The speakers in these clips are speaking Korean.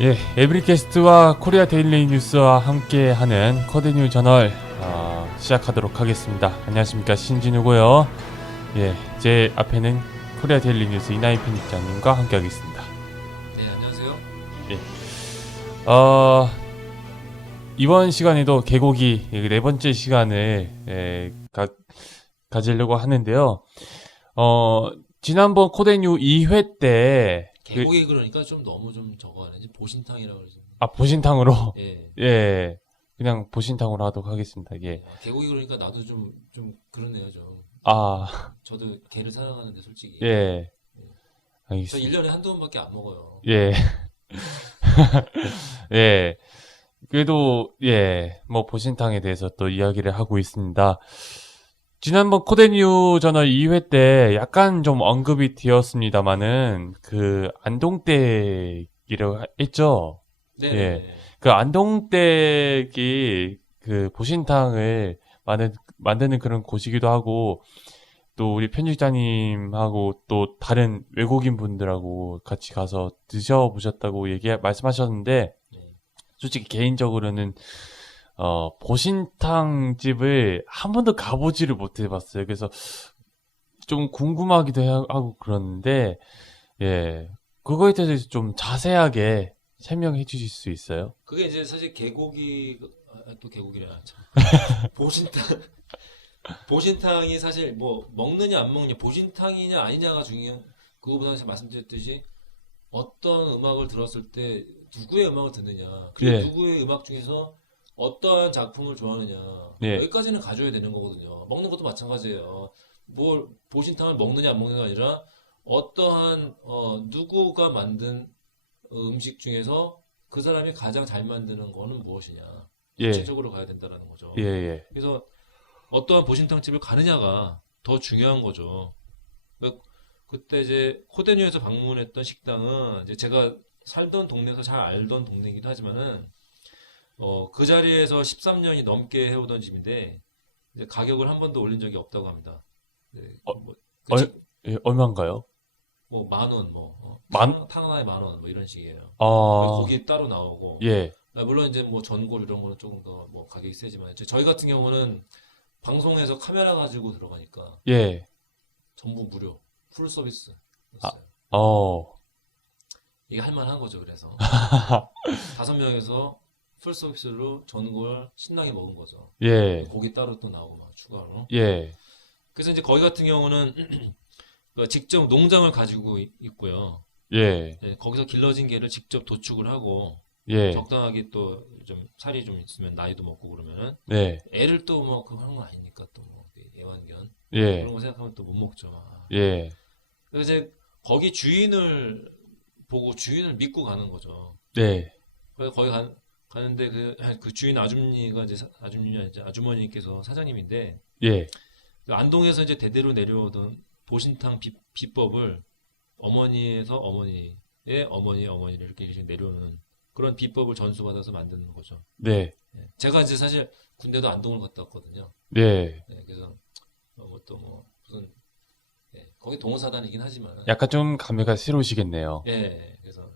예, 에브리캐스트와 코리아 데일리 뉴스와 함께하는 코데뉴 저널 시작하도록 하겠습니다. 안녕하십니까, 신진우고요. 예, 제 앞에는 코리아 데일리 뉴스 이나희 편집장님과 함께하겠습니다. 네, 안녕하세요. 예, 이번 시간에도 개고기 네 번째 시간을 가지려고 하는데요. 지난번 코데뉴 2회 때 개고기 그러니까 좀 너무 좀 저거 아니지? 보신탕이라고 그러지. 보신탕으로 예. 예, 그냥 보신탕으로 하도록 하겠습니다. 예. 개고기 그러니까 나도 좀 그러네요, 좀. 저도 개를 사랑하는데 솔직히. 예, 저 알겠습니다. 1년에 한두 번밖에 안 먹어요. 예, 예. 그래도, 예, 뭐, 보신탕에 대해서 또 이야기를 하고 있습니다. 지난번 코데뉴 저널 2회 때 약간 좀 언급이 되었습니다만은, 안동댁이라고 했죠? 네, 네, 예. 네. 그 안동댁이 보신탕을 만드는 그런 곳이기도 하고, 또 우리 편집자님하고 또 다른 외국인 분들하고 같이 가서 드셔보셨다고 말씀하셨는데, 네. 솔직히 개인적으로는 보신탕 집을 한 번도 가보지를 못해봤어요. 그래서 좀 궁금하기도 하고 그러는데, 예, 그거에 대해서 좀 자세하게 설명해 주실 수 있어요? 그게 이제 사실 개고기, 또 개고기래. 참. 보신탕. 보신탕이 사실 뭐 먹느냐 안 먹느냐, 보신탕이냐 아니냐가 중요한, 그거보다는 제가 말씀드렸듯이 어떤 음악을 들었을 때 누구의 음악을 듣느냐, 그리고 예, 누구의 음악 중에서 어떠한 작품을 좋아하느냐, 예, 여기까지는 가져야 되는 거거든요. 먹는 것도 마찬가지예요. 뭘 보신탕을 먹느냐 안 먹느냐가 아니라 어떠한 누구가 만든 음식 중에서 그 사람이 가장 잘 만드는 거는 무엇이냐, 예, 구체적으로 가야 된다는 예, 거죠. 예, 그래서 어떠한 보신탕 집을 가느냐가 더 중요한 거죠. 그- 그때 이제 코데뉴에서 방문했던 식당은 이제 제가 살던 동네에서 잘 알던 동네이기도 하지만은 그 자리에서 13년이 넘게 해오던 집인데 이제 가격을 한 번도 올린 적이 없다고 합니다. 네, 어, 그 예, 얼마인가요? 뭐 만 원, 만, 탕 하나에 만 원, 뭐 이런 식이에요. 아, 고기 따로 나오고, 예, 물론 이제 뭐 전골 이런 거는 조금 더 뭐 가격이 세지만 저희 같은 경우는 방송에서 카메라 가지고 들어가니까 예, 전부 무료, 풀 아, 서비스였어요. 어, 이게 할만한 거죠. 그래서 5명에서 풀 서비스로 전골 신나게 먹은 거죠. 예, 고기 따로 또 나오고 막 추가로. 예, 그래서 이제 거기 같은 경우는 그 직접 농장을 가지고 있고요. 예, 네, 거기서 길러진 개를 직접 도축을 하고 예, 적당하게 또 좀 살이 좀 있으면 나이도 먹고 그러면은 예, 애를 또 뭐 그거 하는 건 아니니까 또 뭐 애완견 예, 그런 거 생각하면 또 못 먹죠. 막. 예, 그래서 이제 거기 주인을 보고 주인을 믿고 가는 거죠. 네, 그래서 거기 가는데 그 주인 아줌니가 이제 아줌니 아니지 아주머니께서 사장님인데 예, 그 안동에서 이제 대대로 내려오던 보신탕 비법을 어머니에서 어머니의 어머니를 이렇게 내려오는 그런 비법을 전수받아서 만드는 거죠. 네, 예. 제가 이제 사실 군대도 안동을 갔다 왔거든요. 네. 예, 그래서 그것도 뭐 무슨 거기 동호사단이긴 하지만 약간 좀 감회가 새로우시겠네요. 예, 그래서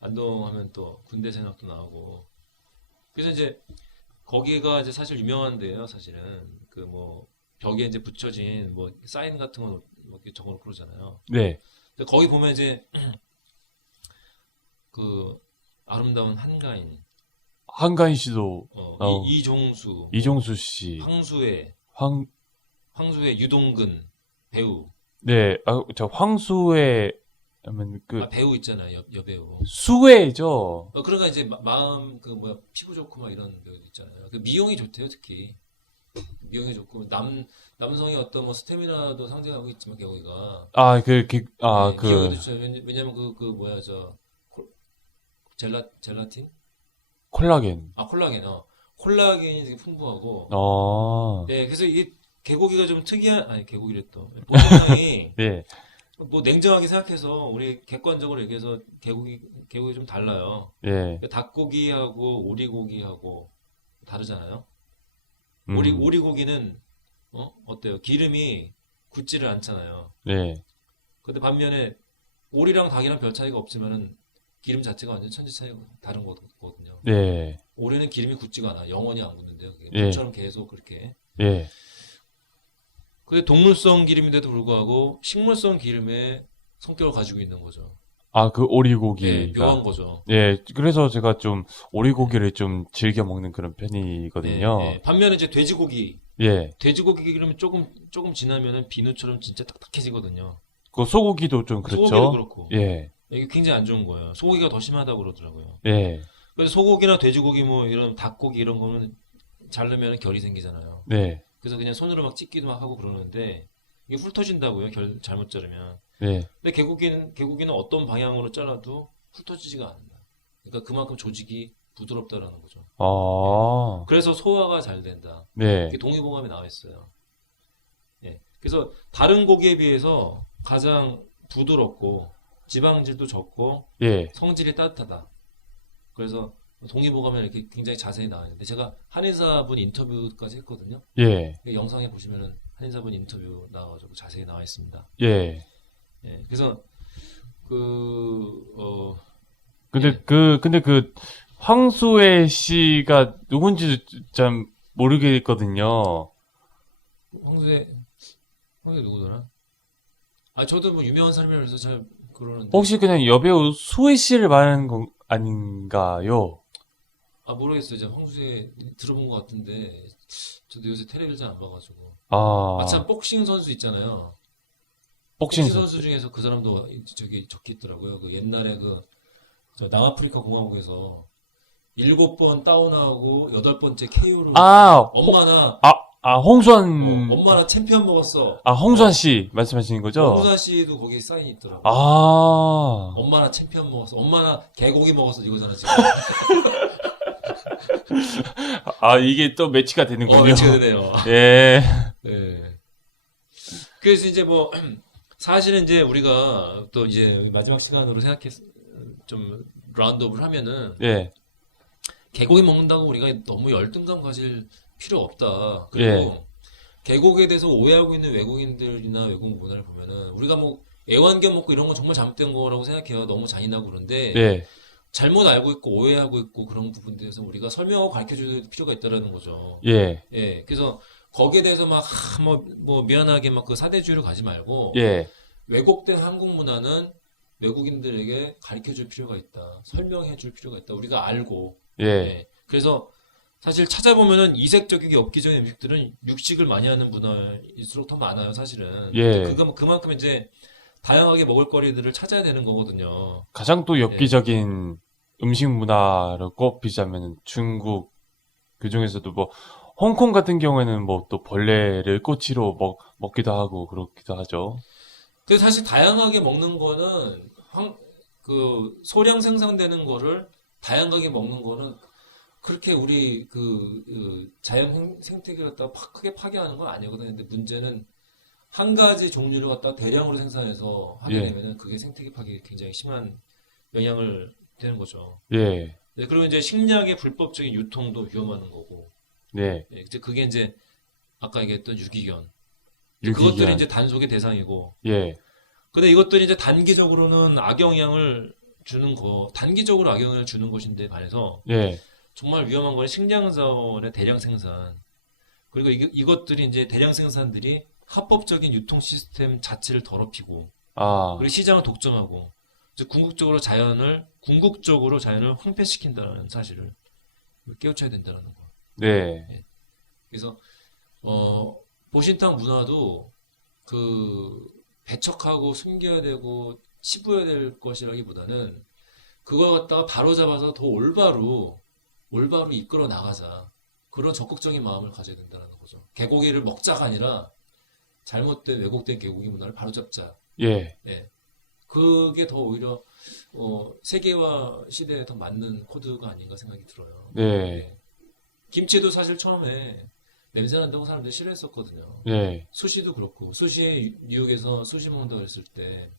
안동 하면 또 군대 생각도 나고 그래서 이제 거기가 이제 사실 유명한데요. 사실은 그 뭐 벽에 이제 붙여진 뭐 사인 같은 거 이렇게 적어놓고 그러잖아요. 네, 근데 거기 보면 이제 그 아름다운 한가인, 한가인 씨도, 이종수, 뭐 이종수 씨, 황수혜, 황, 유동근 배우, 네, 황수의, 하면 배우 있잖아요. 여배우. 수혜죠. 그러니까 이제 마음 그 뭐야 피부 좋고 막 이런 배우도 있잖아요. 그 미용이 좋대요, 특히. 미용이 좋고 남성의 어떤 뭐 스태미나도 상징하고 있지만 개고기가 기억에도 좋죠. 왜냐면 그 뭐야 저 젤라틴? 콜라겐. 콜라겐. 콜라겐이 되게 풍부하고 어, 네, 그래서 이 개고기가 좀 특이한 아니 개고기래 또 보신탕이 네, 뭐 냉정하게 생각해서 우리 객관적으로 얘기해서 개고기 좀 달라요. 예, 닭고기하고 오리고기하고 다르잖아요. 음, 오리고기는 어때요? 기름이 굳지를 않잖아요. 네, 근데 반면에 오리랑 닭이랑 별 차이가 없지만은 기름 자체가 완전 천지 차이가 다른 거거든요. 네. 올해는 기름이 굳지가 않아. 영원히 안 굳는데요. 그게 예. 물처럼 계속 그렇게. 예. 근데 동물성 기름인데도 불구하고 식물성 기름의 성격을 가지고 있는 거죠. 아, 그 예, 오리고기가. 묘한 거죠. 예, 그래서 제가 좀 오리고기를 좀 즐겨 먹는 그런 예, 편이거든요. 예. 반면에 이제 돼지고기 예. 기름이 조금 지나면은 비누처럼 진짜 딱딱해지거든요. 그 소고기도 좀 소고기도 그렇죠. 그렇고. 예. 이게 굉장히 안 좋은 거예요. 소고기가 더 심하다고 그러더라고요. 예. 그래서 소고기나 돼지고기 뭐 이런 닭고기 이런 거는 자르면 결이 생기잖아요. 네. 그래서 그냥 손으로 막 찢기도 막 하고 그러는데 이게 훑어진다고요. 잘못 자르면. 네. 근데 개고기는 어떤 방향으로 잘라도 훑어지지가 않는다. 그러니까 그만큼 조직이 부드럽다라는 거죠. 아. 그래서 소화가 잘 된다. 네. 이게 동의보감에 나와 있어요. 예. 그래서 다른 고기에 비해서 가장 부드럽고 지방질도 적고 예. 성질이 따뜻하다. 그래서 동의보감에 이렇게 굉장히 자세히 나와 있는데 제가 한의사분 인터뷰까지 했거든요. 예. 영상에 보시면은 한의사분 인터뷰 나와가지고 자세히 나와 있습니다. 예. 예. 그래서 근데 예. 근데 그 황수혜 씨가 누군지 참 모르겠거든요. 황수혜 누구더라? 아 저도 뭐 유명한 사람이라 해서 잘 그러는데 혹시 그냥 여배우 수혜 씨를 말하는 건 아닌가요? 아 모르겠어요. 제가 황수혜 들어본 것 같은데 저도 요새 텔레비를 잘 안 봐가지고 아, 참 복싱 선수 있잖아요. 복싱 복싱 선수. 선수 중에서 그 사람도 저기 적혀 있더라고요. 그 옛날에 저 남아프리카 공화국에서 7번 다운하고 8번째 KO를 아, 홍수환, 엄마나 챔피언 먹었어. 홍수환 씨 말씀하시는 거죠? 홍수아 씨도 거기에 사인이 있더라고. 아, 엄마나 챔피언 먹었어. 엄마나 개고기 먹었어. 이거잖아 지금. 이게 또 매치가 되는군요. 매치가 되네요. 예, 네. 그래서 이제 뭐 사실은 이제 우리가 또 이제 마지막 시간으로 좀 라운드업을 하면은 예, 개고기 먹는다고 우리가 너무 열등감 가질 필요 없다. 그리고 예. 개고기에 대해서 오해하고 있는 외국인들이나 외국 문화를 보면은 우리가 뭐 애완견 먹고 이런 건 정말 잘못된 거라고 생각해요. 너무 잔인하고 그런데 예, 잘못 알고 있고 오해하고 있고 그런 부분에 대해서 우리가 설명하고 가르쳐 줄 필요가 있다라는 거죠. 예, 예. 그래서 거기에 대해서 막 뭐 미안하게 막 그 사대주의를 가지 말고 예, 왜곡된 한국 문화는 외국인들에게 가르쳐 줄 필요가 있다. 설명해 줄 필요가 있다. 우리가 알고. 예, 예. 그래서 사실 찾아보면은 이색적이게 엽기적인 음식들은 육식을 많이 하는 문화일수록 더 많아요, 사실은. 예. 그만큼 이제 다양하게 먹을거리들을 찾아야 되는 거거든요. 가장 또 예. 엽기적인 음식 문화를 꼽히자면 중국, 그 중에서도 뭐, 홍콩 같은 경우에는 뭐 또 벌레를 꼬치로 먹기도 하고 그렇기도 하죠. 근데 사실 다양하게 먹는 거는 소량 생산되는 거를 다양하게 먹는 거는 그렇게 우리 자연 생태계를 갖다가 크게 파괴하는 건 아니거든요. 근데 문제는 한 가지 종류를 갖다 대량으로 생산해서 하게 예, 되면은 그게 생태계 파괴에 굉장히 심한 영향을 되는 거죠. 예, 네, 그리고 이제 식량의 불법적인 유통도 위험한 거고, 네, 예, 이제 그게 이제 아까 얘기했던 유기견. 그것들이 유기견, 이제 단속의 대상이고, 예, 근데 이것들이 이제 단기적으로 악영향을 주는 것인데 반해서 예, 정말 위험한 건 식량자원의 대량 생산. 그리고 이것들이 이제 대량 생산들이 합법적인 유통 시스템 자체를 더럽히고, 그리고 시장을 독점하고, 이제 궁극적으로 자연을 황폐시킨다는 사실을 깨우쳐야 된다는 거. 네, 예. 그래서 보신탕 문화도 배척하고 숨겨야 되고 치부해야 될 것이라기보다는 그걸 갖다가 바로 잡아서 더 올바로 이끌어 나가자. 그런 적극적인 마음을 가져야 된다는 거죠. 개고기를 먹자가 아니라 잘못된 왜곡된 개고기 문화를 바로 잡자. 예, 예. 그게 더 오히려 세계화 시대에 더 맞는 코드가 아닌가 생각이 들어요. 네, 예. 김치도 사실 처음에 냄새 난다고 사람들이 싫어했었거든요. 예, 수시도 그렇고 뉴욕에서 수시 먹는다고 했을 때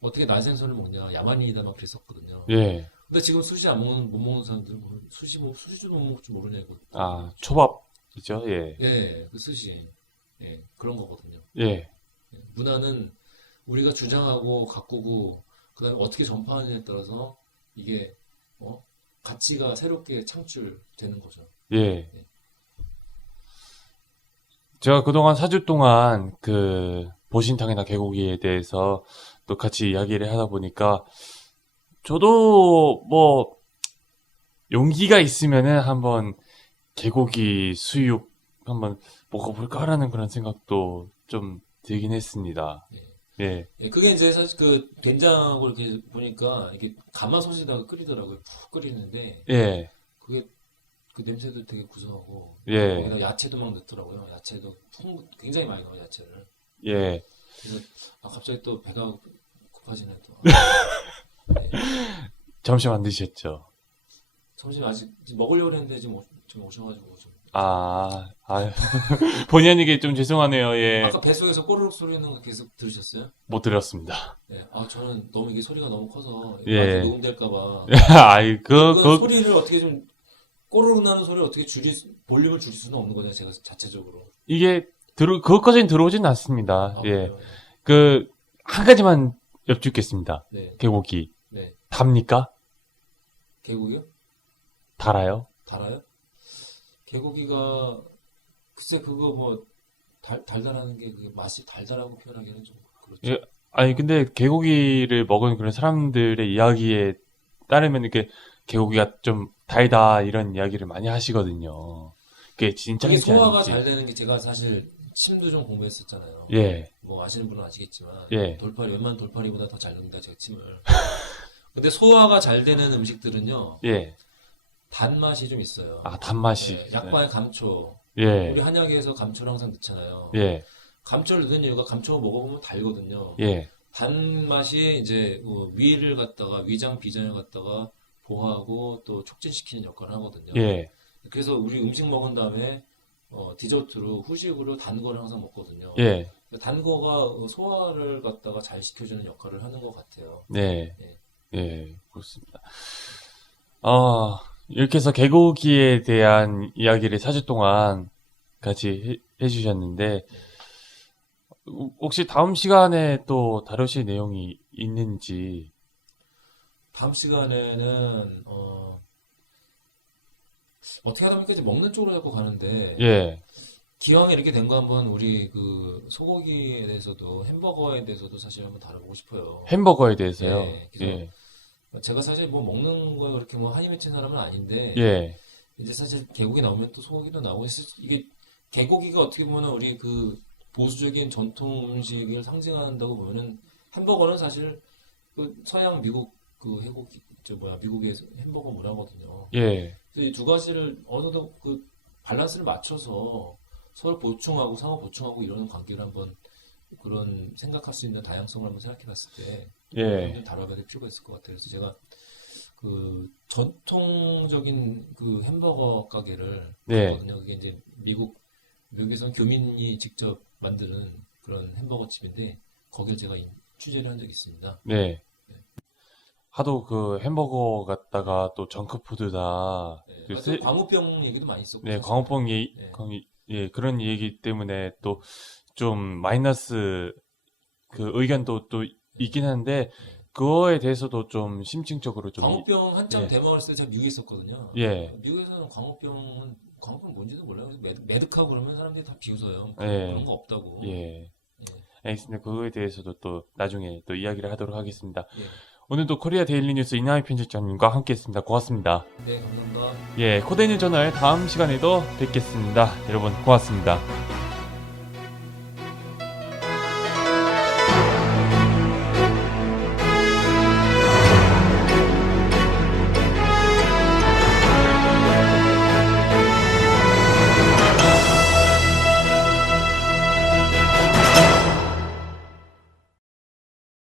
어떻게 날생선을 먹냐 야만인이다 막 그랬었거든요. 예. 근데 지금 못 먹는 사람들은 수시도 못 먹을 줄 모르냐 이거. 초밥이죠, 예, 예, 그 스시. 예, 그런 거거든요. 예, 예, 문화는 우리가 주장하고 가꾸고 그다음에 어떻게 전파하느냐에 따라서 이게 가치가 새롭게 창출되는 거죠. 예. 제가 그동안 4주 동안 그 보신탕이나 개고기에 대해서 또 같이 이야기를 하다 보니까 저도 뭐 용기가 있으면은 한번 개고기 수육 한번 먹어볼까라는 그런 생각도 좀 들긴 했습니다. 예, 예, 그게 이제 사실 그 된장하고 이렇게 보니까 이게 가마솥에다가 끓이더라고요. 푹 끓이는데 예, 그게 그 냄새도 되게 구수하고 예, 거기다 야채도 막 넣더라고요. 야채도 굉장히 많이 넣어요, 야채를. 예. 그래서 갑자기 또 배가 고파지네 또. 네. 점심 안 드셨죠? 점심 아직 먹으려고 했는데 지금 오셔가지고 좀. 아, 본의 아니게 좀 죄송하네요. 예, 아까 뱃속에서 꼬르륵 소리는 거 계속 들으셨어요? 못 들었습니다. 네. 저는 너무 이게 소리가 너무 커서 예. 나한테 녹음될까봐. 아이, 그 소리를 어떻게 좀 꼬르륵 나는 소리를 어떻게 볼륨을 줄일 수는 없는 거잖아요, 제가 자체적으로. 이게 그것까지는 들어오진 않습니다. 예. 그래요? 한 가지만 여쭙겠습니다. 네. 개고기. 네. 답니까? 개고기요? 달아요? 달아요? 개고기가 글쎄 그거 뭐 달달하는 게 그게 맛이 달달하고 표현하기는 좀 그렇죠. 예. 아니, 근데 개고기를 먹은 그런 사람들의 이야기에 따르면 이렇게 개고기가 좀 달다 이런 이야기를 많이 하시거든요. 그게 이게 진짜인지 소화가 아닌지. 잘 되는 게 제가 사실 침도 좀 공부했었잖아요. 예. 뭐 아시는 분은 아시겠지만 예. 웬만한 돌팔이보다 더 잘 넣는다 제가 침을. 근데 소화가 잘 되는 음식들은요 예. 단맛이 좀 있어요. 아, 단맛이. 네, 약간의 감초. 예. 우리 한약에서 감초를 항상 넣잖아요. 예. 감초를 넣는 이유가 감초를 먹어보면 달거든요. 예. 단맛이 이제 위를 갖다가 위장 비장을 갖다가 보호하고 또 촉진시키는 역할을 하거든요. 예. 그래서 우리 음식 먹은 다음에 디저트로 후식으로 단 거를 항상 먹거든요. 예. 단 거가 소화를 갖다가 잘 시켜주는 역할을 하는 것 같아요. 네. 예. 예. 그렇습니다. 이렇게 해서 개고기에 대한 이야기를 4주 동안 같이 해주셨는데, 혹시 다음 시간에 또 다루실 내용이 있는지. 다음 시간에는 어떻게 하다 보니까 이제 먹는 쪽으로 자꾸 가는데 예. 기왕에 이렇게 된 거 한번 우리 그 소고기에 대해서도 햄버거에 대해서도 사실 한번 다뤄보고 싶어요. 햄버거에 대해서요. 예, 그래서 예. 제가 사실 뭐 먹는 거에 그렇게 뭐 한이 맺힌 사람은 아닌데 예. 이제 사실 개고기 나오면 또 소고기도 나오고 이게 개고기가 어떻게 보면 우리 그 보수적인 전통 음식을 상징한다고 보면은 햄버거는 사실 그 서양 미국 그 해고기 미국의 햄버거 문화거든요. 예. 그래서 이 두 가지를 어느 정도 그 밸런스를 맞춰서 서로 보충하고 상호 보충하고 이러는 관계를 한번 그런 생각할 수 있는 다양성을 한번 생각해 봤을 때 예. 좀 다뤄봐야 될 필요가 있을 것 같아요. 그래서 제가 그 전통적인 그 햄버거 가게를 네. 갔거든요. 그게 이제 미국에서는 교민이 직접 만드는 그런 햄버거 집인데 거길 제가 취재를 한 적이 있습니다. 네. 하도 그 햄버거 갖다가 또 정크푸드다. 네, 또 광우병 얘기도 많이 있었고. 네, 사실. 광우병 네. 예, 그런 얘기 때문에 또 좀 마이너스 그 의견도 또 있긴 한데, 그거에 대해서도 좀 심층적으로 좀. 광우병 한참 예. 대마했을 때 제가 미국에 있었거든요. 예. 미국에서는 광우병 뭔지도 몰라요. 매드카고 그러면 사람들이 다 비웃어요. 예. 그런 거 없다고. 예. 예. 알겠습니다. 그거에 대해서도 또 나중에 또 이야기를 하도록 하겠습니다. 예. 오늘도 코리아 데일리 뉴스 이나희 편집장님과 함께 했습니다. 고맙습니다. 네, 감사합니다. 예, 코데뉴 저널 다음 시간에도 뵙겠습니다. 여러분 고맙습니다.